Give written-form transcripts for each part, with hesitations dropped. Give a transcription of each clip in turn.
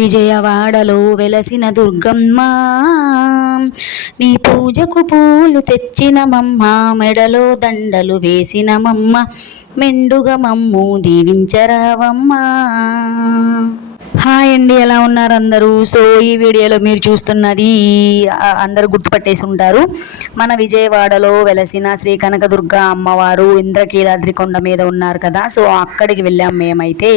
విజయవాడలో వెలసిన దుర్గమ్మ, నీ పూజకు పూలు తెచ్చినమమ్మ, మెడలో దండలు వేసినమమ్మ, మెండుగా మమ్ము దీవించరావమ్మా. హాయ్ అండి, ఎలా ఉన్నారు అందరూ? సో ఈ వీడియోలో మీరు చూస్తున్నది అందరూ గుర్తుపట్టేసి ఉంటారు, మన విజయవాడలో వెలసిన శ్రీ కనకదుర్గ అమ్మవారు ఇంద్రకీలాద్రి కొండ మీద ఉన్నారు కదా. సో అక్కడికి వెళ్ళాం మేమైతే.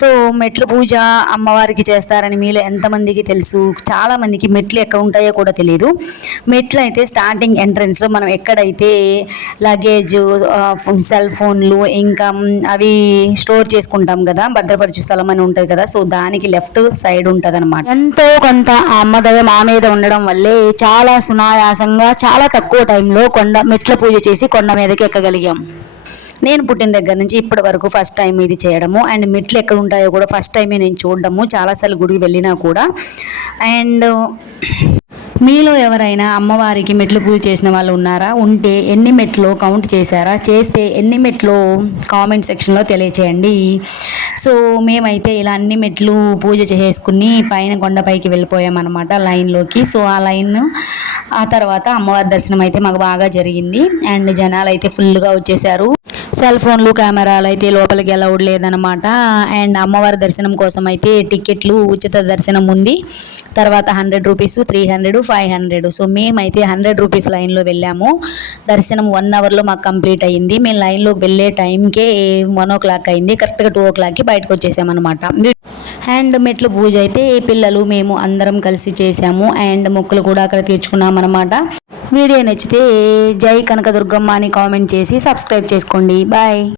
సో మెట్లు పూజ అమ్మవారికి చేస్తారని మీలో ఎంతమందికి తెలుసు? చాలామందికి మెట్లు ఎక్కడ ఉంటాయో కూడా తెలియదు. మెట్లు అయితే స్టార్టింగ్ ఎంట్రన్స్లో మనం ఎక్కడైతే లగేజ్, సెల్ ఫోన్లు ఇంకా అవి స్టోర్ చేసుకుంటాం కదా, భద్రపరిచే స్థలం అని ఉంటుంది కదా. సో దానికి లెఫ్ట్ సైడ్ ఉంటుంది అనమాట. ఎంతో కొంత ఆ అమ్మ దయ మా మీద ఉండడం వల్లే చాలా సునాయాసంగా చాలా తక్కువ టైంలో మెట్ల పూజ చేసి కొండ మీదకి ఎక్కగలిగాం. నేను పుట్టిన దగ్గర నుంచి ఇప్పటి వరకు ఫస్ట్ టైం ఇది చేయడము, అండ్ మెట్లు ఎక్కడ ఉంటాయో కూడా ఫస్ట్ టైమే నేను చూడడము. చాలాసార్లు గుడికి వెళ్ళినా కూడా. అండ్ మీలో ఎవరైనా అమ్మవారికి మెట్లు పూజ చేసిన వాళ్ళు ఉన్నారా? ఉంటే ఎన్ని మెట్లు కౌంట్ చేశారా? చేస్తే ఎన్ని మెట్లు కామెంట్ సెక్షన్లో తెలియచేయండి. సో మేమైతే ఇలా అన్ని మెట్లు పూజ చేసుకుని పైన కొండపైకి వెళ్ళిపోయామన్నమాట లైన్లోకి. సో ఆ తర్వాత అమ్మవారి దర్శనం అయితే మాకు బాగా జరిగింది. అండ్ జనాలు అయితే ఫుల్గా వచ్చేసారు. సెల్ ఫోన్లు, కెమెరాలు అయితే లోపలికి అలౌడ్ లేదనమాట. అండ్ అమ్మవారి దర్శనం కోసం అయితే టికెట్లు ఉచిత దర్శనం ఉంది. తర్వాత 100 రూపీస్, 300, 500. సో మేమైతే 100 రూపీస్ లైన్లో వెళ్ళాము. దర్శనం 1 అవర్లో మాకు కంప్లీట్ అయ్యింది. మేము లైన్లోకి వెళ్ళే టైంకే 1 o'clock అయింది. కరెక్ట్గా 2 o'clockకి బయటకు వచ్చేసామన్నమాట. అండ్ మెట్లు పూజ అయితే పిల్లలు మేము అందరం కలిసి చేసాము. అండ్ మొక్కులు కూడా అక్కడ తీర్చుకున్నాం అనమాట. వీడియో నచ్చితే జై కనకదుర్గమ్మ అని కామెంట్ చేసి సబ్స్క్రైబ్ చేసుకోండి. బాయ్.